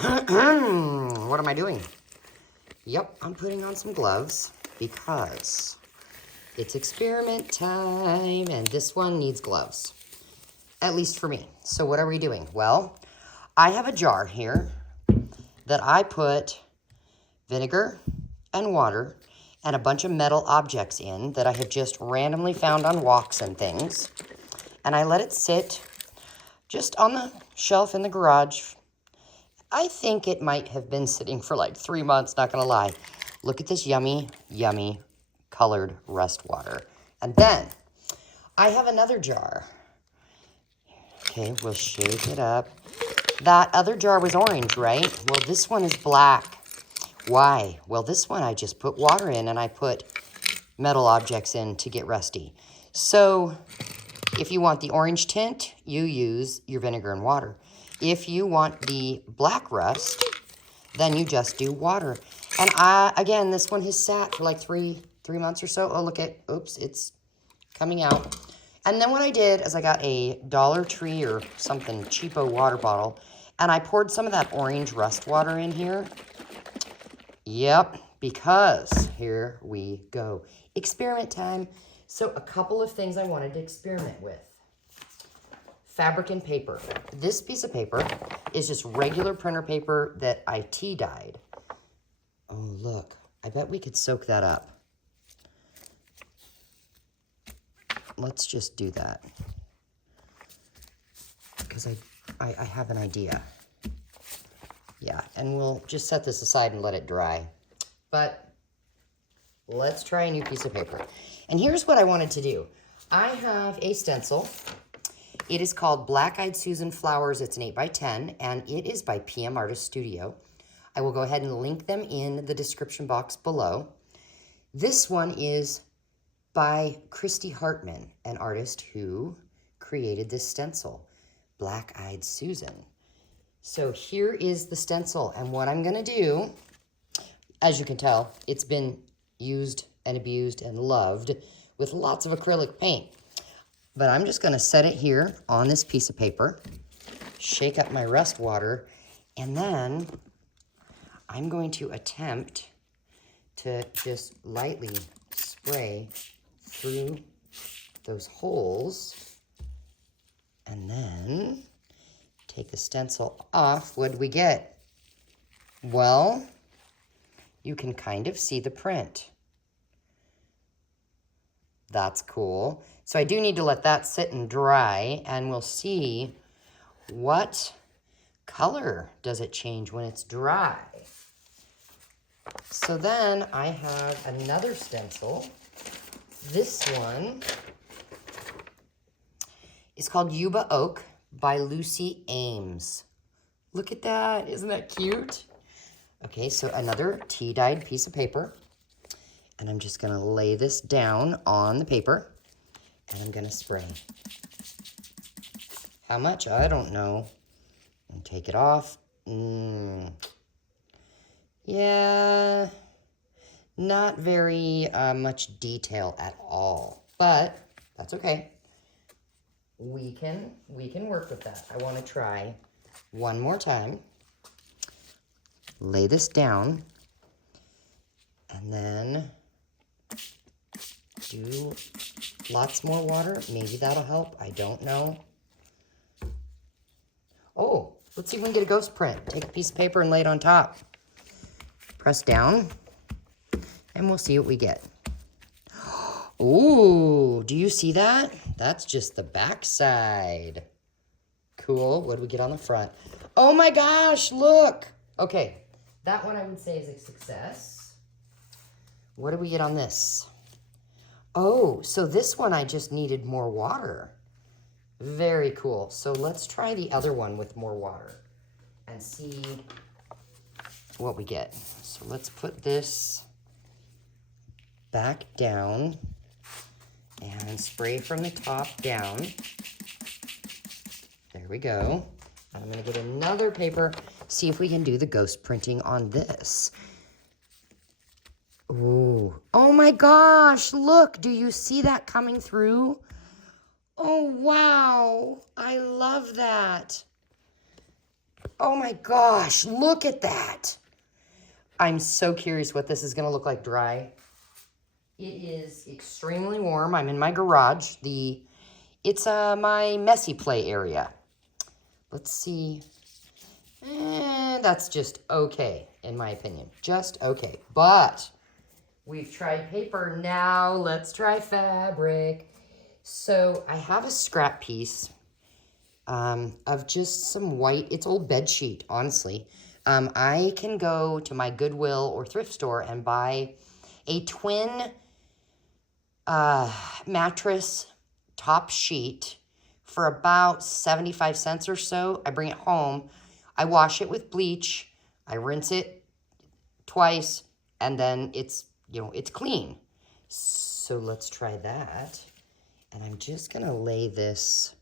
What am I doing? Yep, I'm putting on some gloves because it's experiment time and this one needs gloves, at least for me. So what are we doing? Well, I have a jar here that I put vinegar and water and a bunch of metal objects in that I have just randomly found on walks and things. And I let it sit just on the shelf in the garage. I think it might have been sitting for like 3 months, not gonna lie. Look at this yummy, yummy colored rust water. And then I have another jar. Okay, we'll shake it up. That other jar was orange, right? Well, this one is black. Why? Well, this one I just put water in and I put metal objects in to get rusty. So if you want the orange tint, you use your vinegar and water. If you want the black rust, then you just do water. And again, this one has sat for like three months or so. Oh, look at, oops, it's coming out. And then what I did is I got a Dollar Tree or something cheapo water bottle, and I poured some of that orange rust water in here. Yep, because here we go. Experiment time. So a couple of things I wanted to experiment with. Fabric and paper. This piece of paper is just regular printer paper that I tea dyed. Oh, look. I bet we could soak that up. Let's just do that. Because I have an idea. Yeah, and we'll just set this aside and let it dry. But let's try a new piece of paper. And here's what I wanted to do. I have a stencil. It is called Black Eyed Susan Flowers. It's an 8x10, and it is by PM Artist Studio. I will go ahead and link them in the description box below. This one is by Christy Hartman, an artist who created this stencil, Black Eyed Susan. So here is the stencil, and what I'm gonna do, as you can tell, it's been used and abused and loved with lots of acrylic paint. But I'm just gonna set it here on this piece of paper, shake up my rust water, and then I'm going to attempt to just lightly spray through those holes, and then take the stencil off. What did we get? Well, you can kind of see the print. That's cool. So I do need to let that sit and dry, and we'll see what color does it change when it's dry. So then I have another stencil. This one is called Yuba Oak by Lucy Ames. Look at that. Isn't that cute? Okay, so another tea-dyed piece of paper. And I'm just going to lay this down on the paper. And I'm going to spray. How much? I don't know. And take it off. Yeah, not very much detail at all. But that's okay. We can work with that. I want to try one more time. Lay this down. And then do lots more water. Maybe that'll help. I don't know. Oh, let's see if we can get a ghost print. Take a piece of paper and lay it on top. Press down, and we'll see what we get. Ooh, do you see that? That's just the back side. Cool. What do we get on the front? Oh my gosh, look. Okay, that one I would say is a success. What do we get on this? Oh, so this one I just needed more water. Very cool. So let's try the other one with more water and see what we get. So let's put this back down and spray from the top down. There we go. And I'm gonna get another paper, see if we can do the ghost printing on this. Ooh. Oh my gosh, look, do you see that coming through? Oh, wow, I love that. Oh my gosh, look at that. I'm so curious what this is gonna look like dry. It is extremely warm. I'm in my garage. It's my messy play area. Let's see. That's just okay, in my opinion. Just okay. But we've tried paper. Now let's try fabric. So I have a scrap piece of just some white. It's old bed sheet, honestly. I can go to my Goodwill or thrift store and buy a twin mattress top sheet for about 75 cents or so. I bring it home. I wash it with bleach. I rinse it twice, and then it's clean. So let's try that. And I'm just gonna lay this,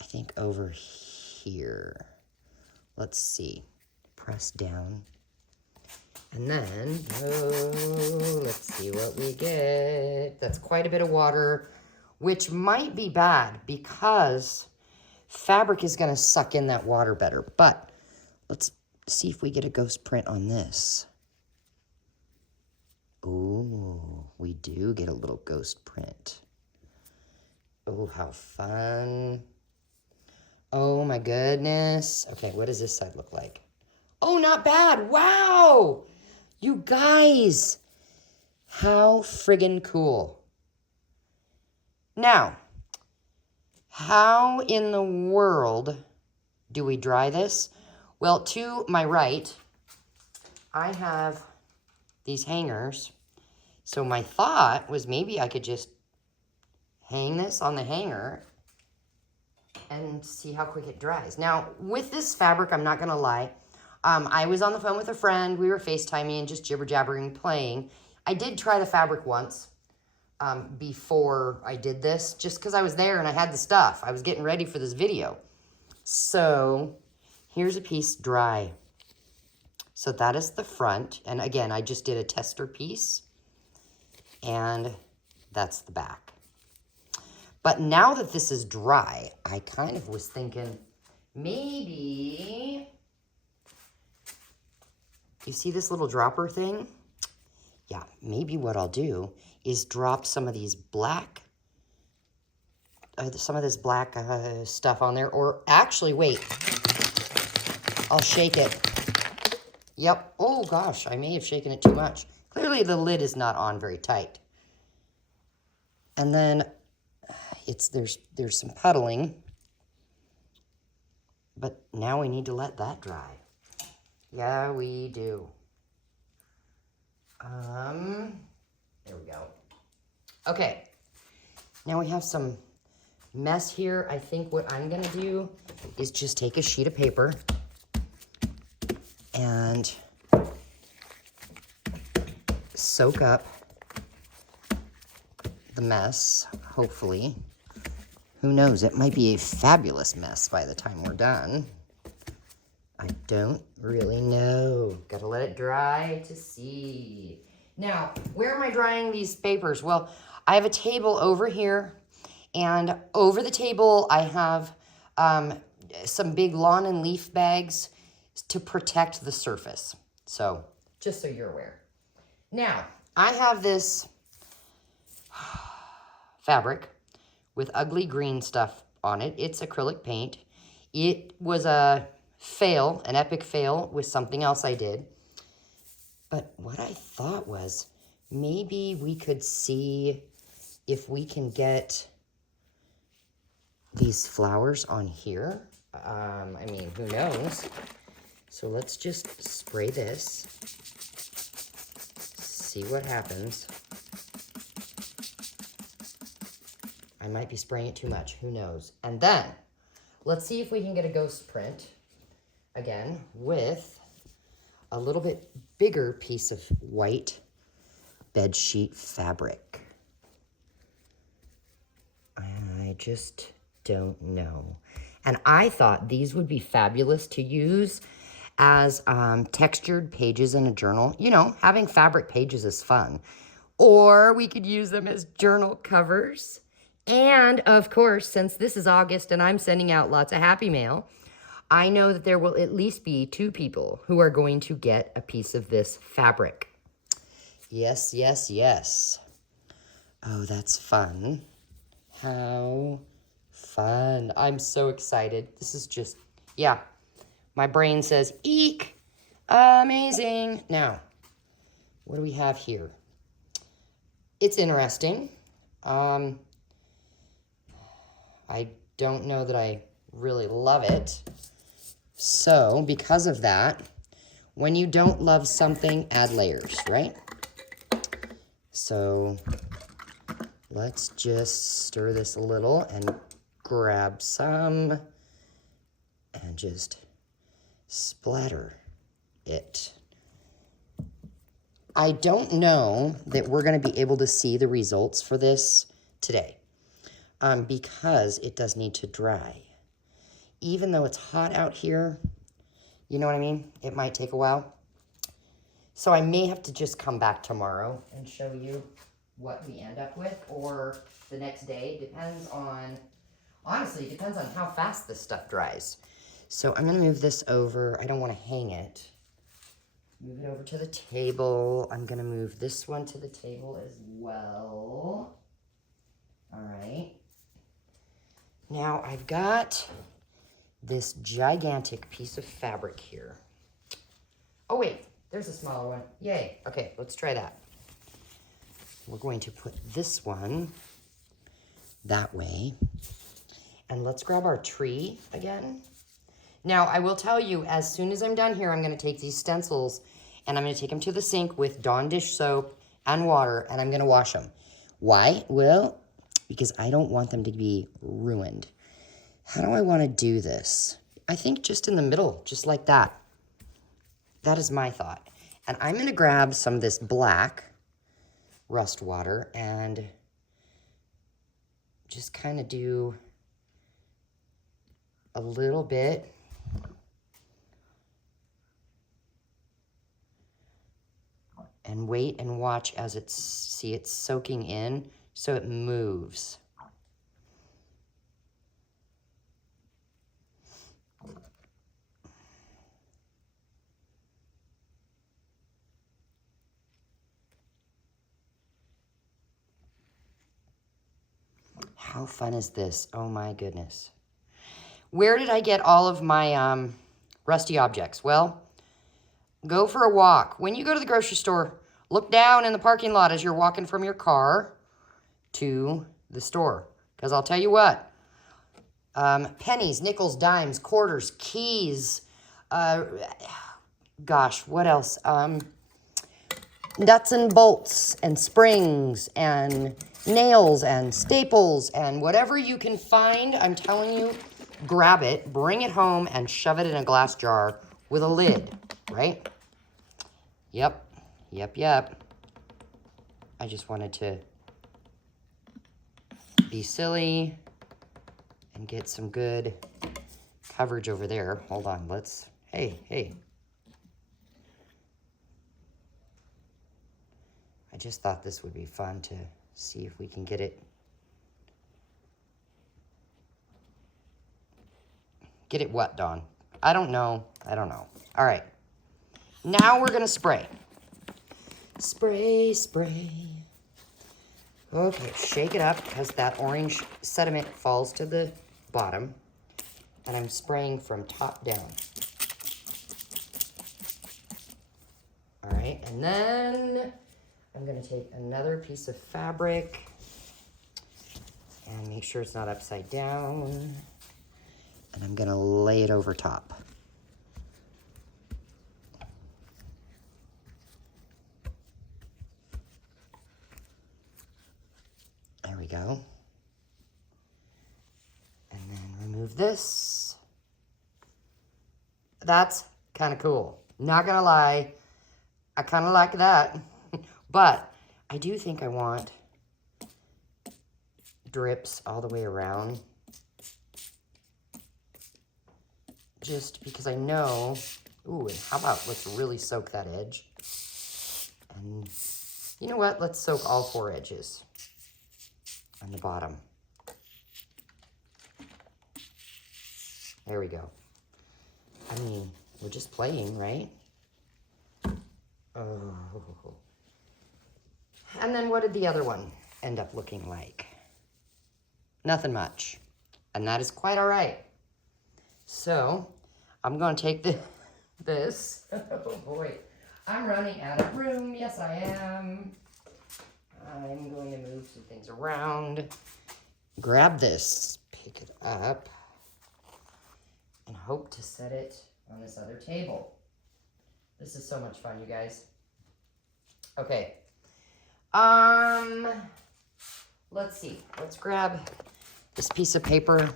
I think, over here. Let's see. Press down. And then, let's see what we get. That's quite a bit of water, which might be bad because fabric is going to suck in that water better. But let's see if we get a ghost print on this. Ooh, we do get a little ghost print. Oh, how fun. Oh my goodness. Okay, what does this side look like? Oh, not bad. Wow. You guys, how friggin' cool. Now, how in the world do we dry this? Well, to my right, I have these hangers. So my thought was maybe I could just hang this on the hanger and see how quick it dries. Now, with this fabric, I'm not going to lie, I was on the phone with a friend. We were FaceTiming and just jibber-jabbering, playing. I did try the fabric once before I did this, just because I was there and I had the stuff. I was getting ready for this video. So here's a piece dry. So that is the front. And again, I just did a tester piece. And that's the back. But now that this is dry, I kind of was thinking maybe... You see this little dropper thing? Yeah, maybe what I'll do is drop some of these black, some of this black stuff on there. Or actually, wait, I'll shake it. Yep, oh gosh, I may have shaken it too much. Clearly the lid is not on very tight. And then there's some puddling. But now we need to let that dry. Yeah, we do. There we go. Okay, now we have some mess here. I think what I'm gonna do is just take a sheet of paper and soak up the mess, hopefully. Who knows, it might be a fabulous mess by the time we're done. I don't really know. Gotta let it dry to see. Now, where am I drying these papers? Well, I have a table over here, and over the table I have some big lawn and leaf bags to protect the surface. So, just so you're aware. Now, I have this fabric with ugly green stuff on it. It's acrylic paint. It was an epic fail with something else I did. But what I thought was maybe we could see if we can get these flowers on here. I mean, who knows? So let's just spray this. See what happens. I might be spraying it too much. Who knows? And then let's see if we can get a ghost print again with a little bit bigger piece of white bed sheet fabric. I just don't know. And I thought these would be fabulous to use as textured pages in a journal. You know, having fabric pages is fun. Or we could use them as journal covers. And, of course, since this is August and I'm sending out lots of Happy Mail, I know that there will at least be 2 people who are going to get a piece of this fabric. Yes, yes, yes. Oh, that's fun. How fun. I'm so excited. This is just, yeah. My brain says, eek, amazing. Now, what do we have here? It's interesting. I don't know that I really love it. So, because of that, when you don't love something, add layers, right? So, let's just stir this a little and grab some and just splatter it. I don't know that we're going to be able to see the results for this today because it does need to dry. Even though it's hot out here, you know what I mean? It might take a while. So I may have to just come back tomorrow and show you what we end up with, or the next day. Depends on, honestly, depends on how fast this stuff dries. So I'm going to move this over. I don't want to hang it. Move it over to the table. I'm going to move this one to the table as well. All right. Now I've got this gigantic piece of fabric here. Oh, wait. There's a smaller one. Yay. Okay, let's try that. We're going to put this one that way. And let's grab our tree again. Now, I will tell you, as soon as I'm done here, I'm going to take these stencils and I'm going to take them to the sink with Dawn dish soap and water, and I'm going to wash them. Why? Well, because I don't want them to be ruined. How do I want to do this? I think just in the middle, just like that. That is my thought. And I'm going to grab some of this black rust water and just kind of do a little bit. And wait and watch as it's soaking in so it moves. How fun is this? Oh my goodness. Where did I get all of my rusty objects? Well, go for a walk. When you go to the grocery store, look down in the parking lot as you're walking from your car to the store. Because I'll tell you what, pennies, nickels, dimes, quarters, keys, gosh, what else? Nuts and bolts and springs and nails and staples and whatever you can find, I'm telling you, grab it, bring it home, and shove it in a glass jar with a lid, right? Yep. I just wanted to be silly and get some good coverage over there. Hold on, hey. I just thought this would be fun to see if we can get it. Get it what, Dawn? I don't know. All right. Now we're going to spray. Spray. Okay, shake it up because that orange sediment falls to the bottom. And I'm spraying from top down. All right, and then I'm going to take another piece of fabric and make sure it's not upside down. And I'm going to lay it over top. There we go. And then remove this. That's kind of cool. Not going to lie, I kind of like that. But I do think I want drips all the way around. Just because I know, ooh, and how about let's really soak that edge. And you know what? Let's soak all 4 edges on the bottom. There we go. I mean, we're just playing, right? Oh. And then what did the other one end up looking like? Nothing much. And that is quite all right. So, I'm going to take this. Oh, boy. I'm running out of room. Yes, I am. I'm going to move some things around. Grab this. Pick it up. And hope to set it on this other table. This is so much fun, you guys. Okay. Let's see. Let's grab this piece of paper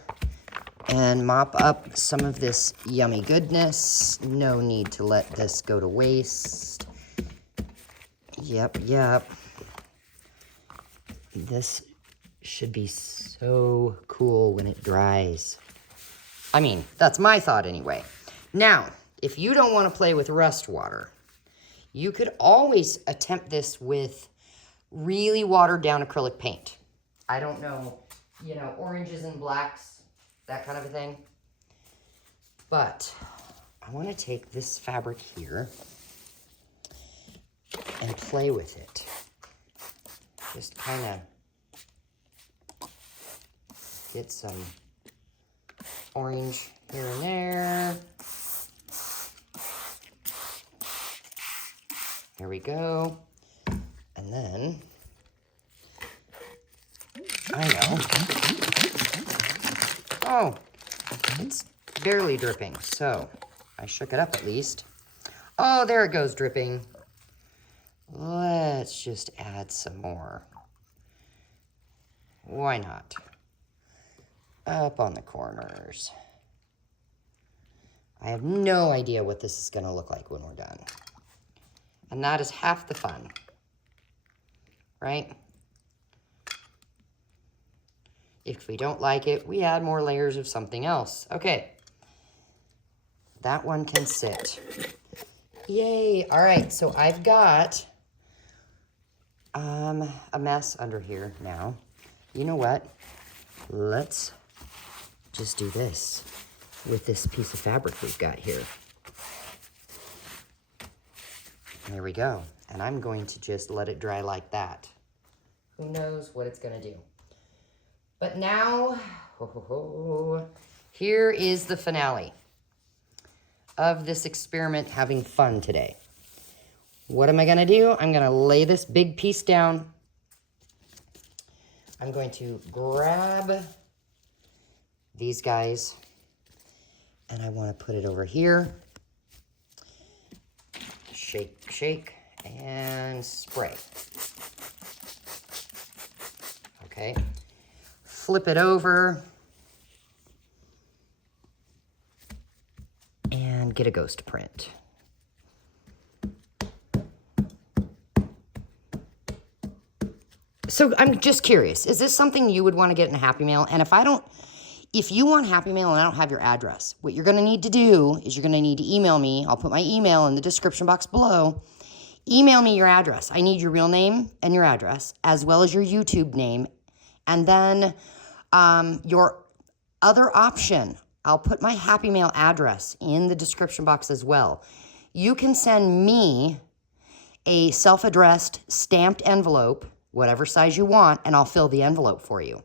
and mop up some of this yummy goodness. No need to let this go to waste. Yep. This should be so cool when it dries. I mean, that's my thought anyway. Now, if you don't want to play with rust water, you could always attempt this with really watered down acrylic paint. I don't know, oranges and blacks, that kind of a thing. But I want to take this fabric here and play with it. Just kind of get some orange here and there. Here we go. And then, I know. Oh, it's barely dripping, so I shook it up at least. Oh, there it goes dripping. Let's just add some more. Why not? Up on the corners. I have no idea what this is going to look like when we're done. And that is half the fun, right? If we don't like it, we add more layers of something else. Okay. That one can sit. Yay. All right, so I've got a mess under here now. You know what? Let's just do this with this piece of fabric we've got here. There we go. And I'm going to just let it dry like that. Who knows what it's going to do. But now, here is the finale of this experiment having fun today. What am I going to do? I'm going to lay this big piece down. I'm going to grab these guys, and I want to put it over here. Shake, shake, and spray. Okay. Flip it over. And get a ghost print. So I'm just curious, is this something you would want to get in a Happy Mail? And if you want Happy Mail and I don't have your address, what you're going to need to do is you're going to need to email me. I'll put my email in the description box below. Email me your address. I need your real name and your address, as well as your YouTube name. And then your other option, I'll put my Happy Mail address in the description box as well. You can send me a self-addressed stamped envelope, whatever size you want, and I'll fill the envelope for you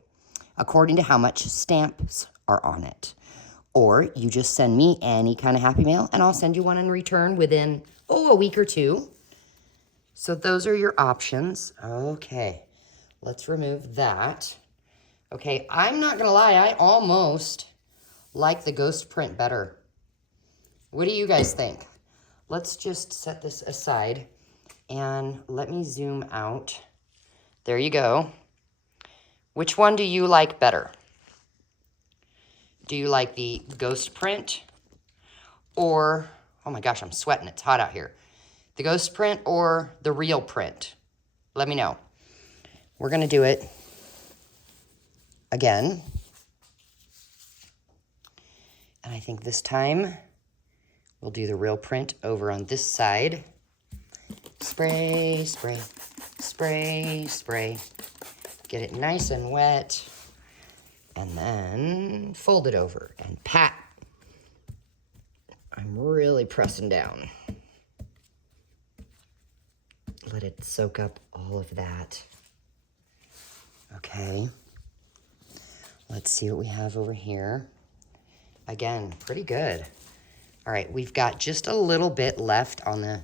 according to how much stamps are on it. Or you just send me any kind of Happy Mail, and I'll send you one in return within, a week or two. So those are your options. Okay, let's remove that. Okay, I'm not going to lie, I almost like the ghost print better. What do you guys think? Let's just set this aside, and let me zoom out. There you go. Which one do you like better? Do you like the ghost print or, oh my gosh, I'm sweating. It's hot out here. The ghost print or the real print? Let me know. We're going to do it again. And I think this time we'll do the real print over on this side. Spray, spray, spray, spray. Get it nice and wet, and then fold it over and pat. I I'm really pressing down. Let it soak up all of that. Okay. Let's see what we have over here. Again, pretty good. All right, we've got just a little bit left on the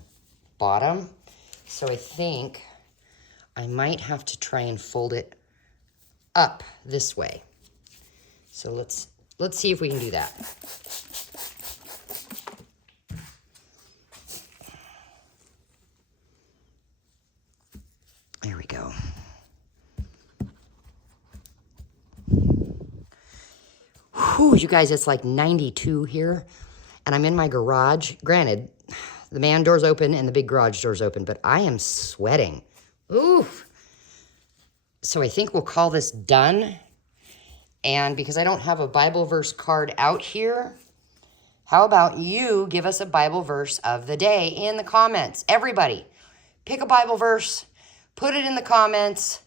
bottom. So I think I might have to try and fold it up this way. So let's see if we can do that. There we go. Whew, you guys, it's like 92 here, and I'm in my garage. Granted, the man door's open and the big garage door's open, but I am sweating. Oof. So I think we'll call this done. And because I don't have a Bible verse card out here, how about you give us a Bible verse of the day in the comments? Everybody, pick a Bible verse, put it in the comments,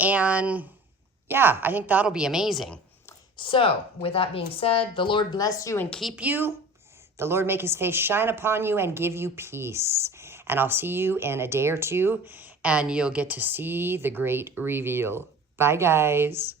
and yeah, I think that'll be amazing. So, with that being said, the Lord bless you and keep you. The Lord make his face shine upon you and give you peace. And I'll see you in a day or two, and you'll get to see the great reveal. Bye, guys.